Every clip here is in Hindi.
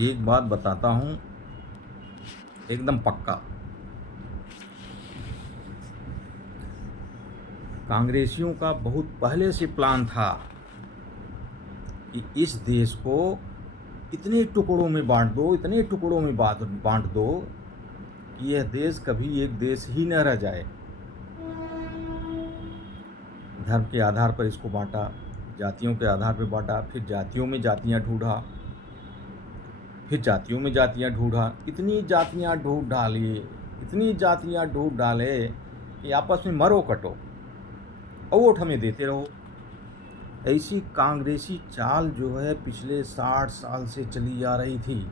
एक बात बताता हूँ एकदम पक्का, कांग्रेसियों का बहुत पहले से प्लान था कि इस देश को इतने टुकड़ों में बांट दो, इतने टुकड़ों में बांट दो कि यह देश कभी एक देश ही न रह जाए। धर्म के आधार पर इसको बांटा, जातियों के आधार पर बांटा, फिर जातियों में जातियां ढूंढा, फिर जातियों में जातियां ढूंढा, इतनी जातियां ढूंढ डाली, इतनी जातियां ढूंढ डाले कि आपस में मरो कटो और वोट हमें देते रहो। ऐसी कांग्रेसी चाल जो है पिछले 60 साल से चली आ रही थी।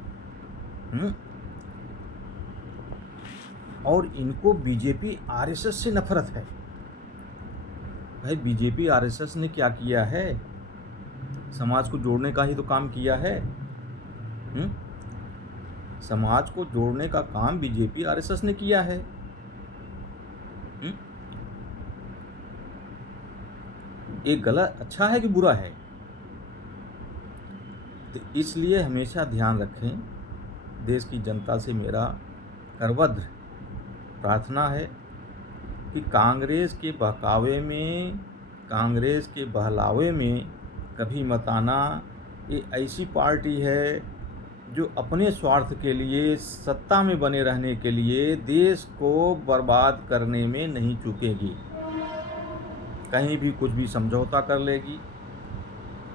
और इनको बीजेपी आरएसएस से नफरत है। भाई बीजेपी आरएसएस ने क्या किया है? समाज को जोड़ने का ही तो काम किया है। समाज को जोड़ने का काम बीजेपी आरएसएस ने किया है। ये गलत अच्छा है कि बुरा है? तो इसलिए हमेशा ध्यान रखें, देश की जनता से मेरा करवद्र प्रार्थना है कि कांग्रेस के बहकावे में, कांग्रेस के बहलावे में कभी मत आना। ये ऐसी पार्टी है जो अपने स्वार्थ के लिए, सत्ता में बने रहने के लिए देश को बर्बाद करने में नहीं चूकेगी। कहीं भी कुछ भी समझौता कर लेगी,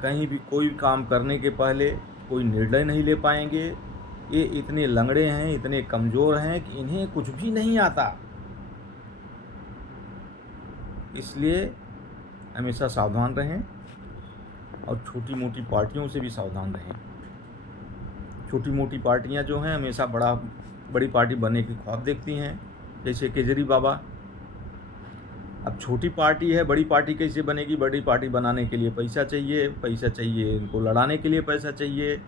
कहीं भी कोई काम करने के पहले कोई निर्णय नहीं ले पाएंगे। ये इतने लंगड़े हैं, इतने कमज़ोर हैं कि इन्हें कुछ भी नहीं आता। इसलिए हमेशा सावधान रहें और छोटी मोटी पार्टियों से भी सावधान रहें। छोटी मोटी पार्टियां जो हैं हमेशा बड़ी पार्टी बनने की ख्वाब देखती हैं, जैसे केजरी बाबा। अब छोटी पार्टी है, बड़ी पार्टी कैसे बनेगी? बड़ी पार्टी बनाने के लिए पैसा चाहिए, इनको लड़ाने के लिए पैसा चाहिए।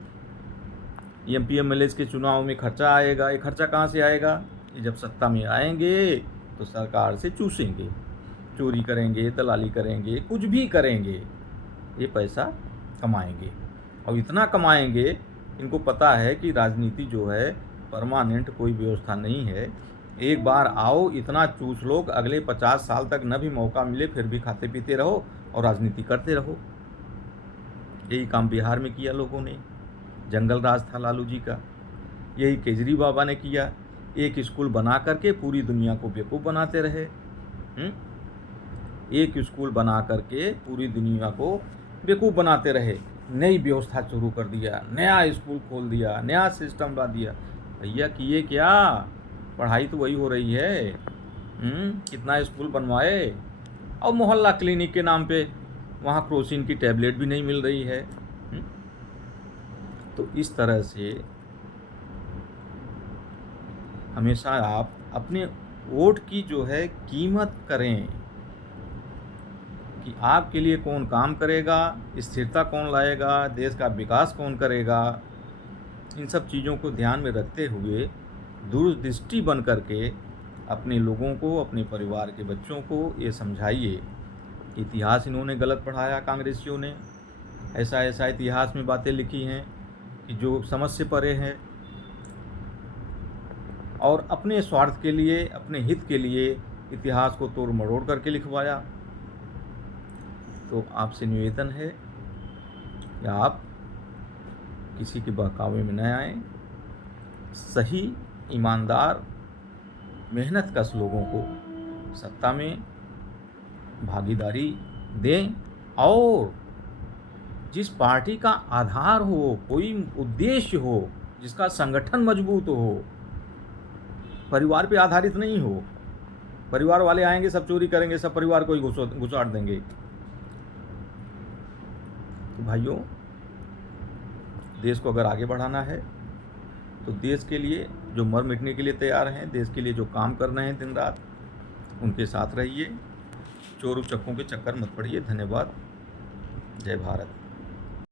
एमपी एमएलए के चुनाव में खर्चा आएगा। ये खर्चा कहाँ से आएगा? ये जब सत्ता में आएंगे तो सरकार से चूसेंगे, चोरी करेंगे, दलाली करेंगे, कुछ भी करेंगे, ये पैसा कमाएंगे। और इतना कमाएंगे, इनको पता है कि राजनीति जो है परमानेंट कोई व्यवस्था नहीं है। एक बार आओ, इतना चूस लो, अगले 50 साल तक न भी मौका मिले फिर भी खाते पीते रहो और राजनीति करते रहो। यही काम बिहार में किया लोगों ने, जंगल राज था लालू जी का। यही केजरी बाबा ने किया, एक स्कूल बना करके पूरी दुनिया को बेवकूफ़ बनाते रहे। एक स्कूल बना करके पूरी दुनिया को बेवकूफ़ बनाते रहे। नई व्यवस्था शुरू कर दिया, नया स्कूल खोल दिया, नया सिस्टम ला दिया। भैया किए क्या? पढ़ाई तो वही हो रही है। कितना स्कूल बनवाए और मोहल्ला क्लिनिक के नाम पे वहाँ क्रोसिन की टैबलेट भी नहीं मिल रही है। तो इस तरह से हमेशा आप अपने वोट की जो है कीमत करें कि आपके लिए कौन काम करेगा, स्थिरता कौन लाएगा, देश का विकास कौन करेगा। इन सब चीज़ों को ध्यान में रखते हुए दूरदृष्टि बन करके अपने लोगों को, अपने परिवार के बच्चों को ये समझाइए। इतिहास इन्होंने गलत पढ़ाया, कांग्रेसियों ने ऐसा इतिहास में बातें लिखी हैं कि जो समझ से परे हैं, और अपने स्वार्थ के लिए, अपने हित के लिए इतिहास को तोड़ मरोड़ करके लिखवाया। तो आपसे निवेदन है कि आप किसी के बहकावे में न आएं, सही, ईमानदार, मेहनतकश लोगों को सत्ता में भागीदारी दें, और जिस पार्टी का आधार हो, कोई उद्देश्य हो, जिसका संगठन मजबूत हो, परिवार पे आधारित नहीं हो। परिवार वाले आएंगे सब चोरी करेंगे, सब परिवार को ही घुसाड़ देंगे। तो भाइयों, देश को अगर आगे बढ़ाना है तो देश के लिए जो मर मिटने के लिए तैयार हैं, देश के लिए जो काम कर रहे हैं दिन रात, उनके साथ रहिए। चोर उचक्कों के चक्कर मत पड़िए। धन्यवाद। जय भारत।